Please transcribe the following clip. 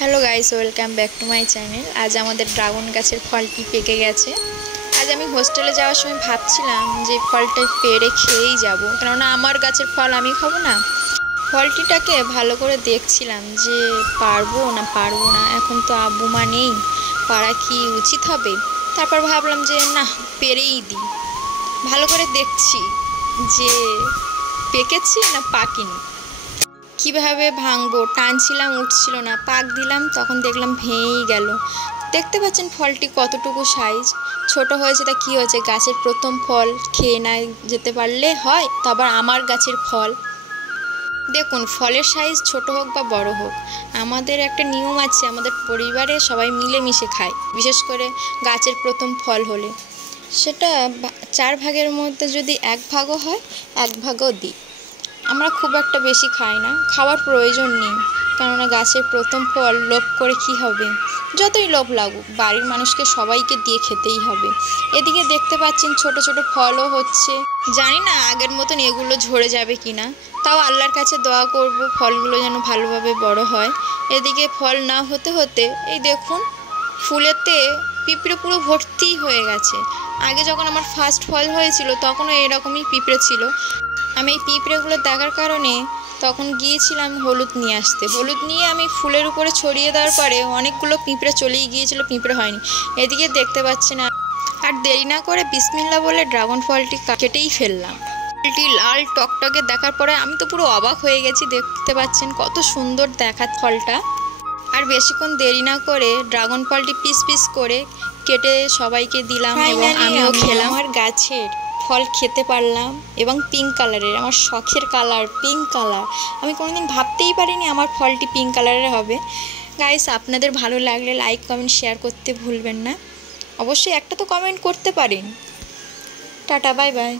Hello guys, welcome back to my channel. আজ আমাদের dragon গাছের ফলটি পেকে গেছে। আজ আমি হোস্টেলে যাওয়ার সময় ভাবছিলাম যে ফলটা পেড়ে খেয়েই যাব, কেননা আমার গাছের ফল আমি খাবো না। ফলটিটাকে ভালো করে দেখছিলাম যে পারবো না। এখন তো আব্বু মা নেই, পারা কি উচিত হবে? তারপর ভাবলাম যে না, পেরেই দিই। ভালো করে দেখছি যে পেকেছি না পাকিনি। কিভাবে ভাঙবো, টানছিলাম উঠছিল না, পাক দিলাম তখন দেখলাম ভেঙেই গেল। দেখতে পাচ্ছেন ফলটি কতটুকু সাইজ, ছোট হয়েছে তা কি হয়েছে, গাছের প্রথম ফল খেয়ে না যেতে পারলে হয়, তো আবার আমার গাছের ফল। দেখুন, ফলের সাইজ ছোট হোক বা বড় হোক, আমাদের একটা নিয়ম আছে, আমাদের পরিবারে সবাই মিলেমিশে খায়। বিশেষ করে গাছের প্রথম ফল হলে সেটা 4 ভাগের মধ্যে যদি 1 ভাগও হয়, 1 ভাগও দিই। আমরা খুব একটা বেশি খাই না, খাওয়ার প্রয়োজন নেই, কেননা গাছের প্রথম ফল লোভ করে কি হবে? যতই লোভ লাগুক, বাড়ির মানুষকে সবাইকে দিয়ে খেতেই হবে। এদিকে দেখতে পাচ্ছেন ছোট ছোট ফলও হচ্ছে। জানি না আগের মতন এগুলো ঝরে যাবে কি না, তাও আল্লাহর কাছে দোয়া করব ফলগুলো যেন ভালোভাবে বড় হয়। এদিকে ফল না হতে হতে এই দেখুন, ফুলেতে পিঁপড়ে পুরো ভর্তি হয়ে গেছে। আগে যখন আমার ফার্স্ট ফল হয়েছিল তখনও এরকমই পিঁপড়ে ছিল। আমি এই পিঁপড়েগুলো দেখার কারণে তখন গিয়েছিলাম হলুদ নিয়ে আসতে। হলুদ নিয়ে আমি ফুলের উপরে ছড়িয়ে দেওয়ার পরে অনেকগুলো পিঁপড়ে চলেই গিয়েছিল, পিঁপড়ে হয়নি। এদিকে দেখতে পাচ্ছেন, আর দেরি না করে বিসমিল্লাহ বলে ড্রাগন ফলটি কেটেই ফেললাম। ফলটি লাল টকটকে দেখার পরে আমি তো পুরো অবাক হয়ে গেছি। দেখতে পাচ্ছেন কত সুন্দর দেখাত ফলটা। আর বেশিক্ষণ দেরি না করে ড্রাগন ফলটি পিস পিস করে কেটে সবাইকে দিলাম এবং আমিও খেলাম। আমার গাছের ফল খেতে পারলাম এবং পিঙ্ক কালারের, আমার শখের কালার পিঙ্ক কালার। আমি কোনোদিন ভাবতেই পারিনি আমার ফলটি পিঙ্ক কালারের হবে। গাইস, আপনাদের ভালো লাগলে লাইক কমেন্ট শেয়ার করতে ভুলবেন না। অবশ্যই একটা তো কমেন্ট করতে পারেন। Tata, bye bye.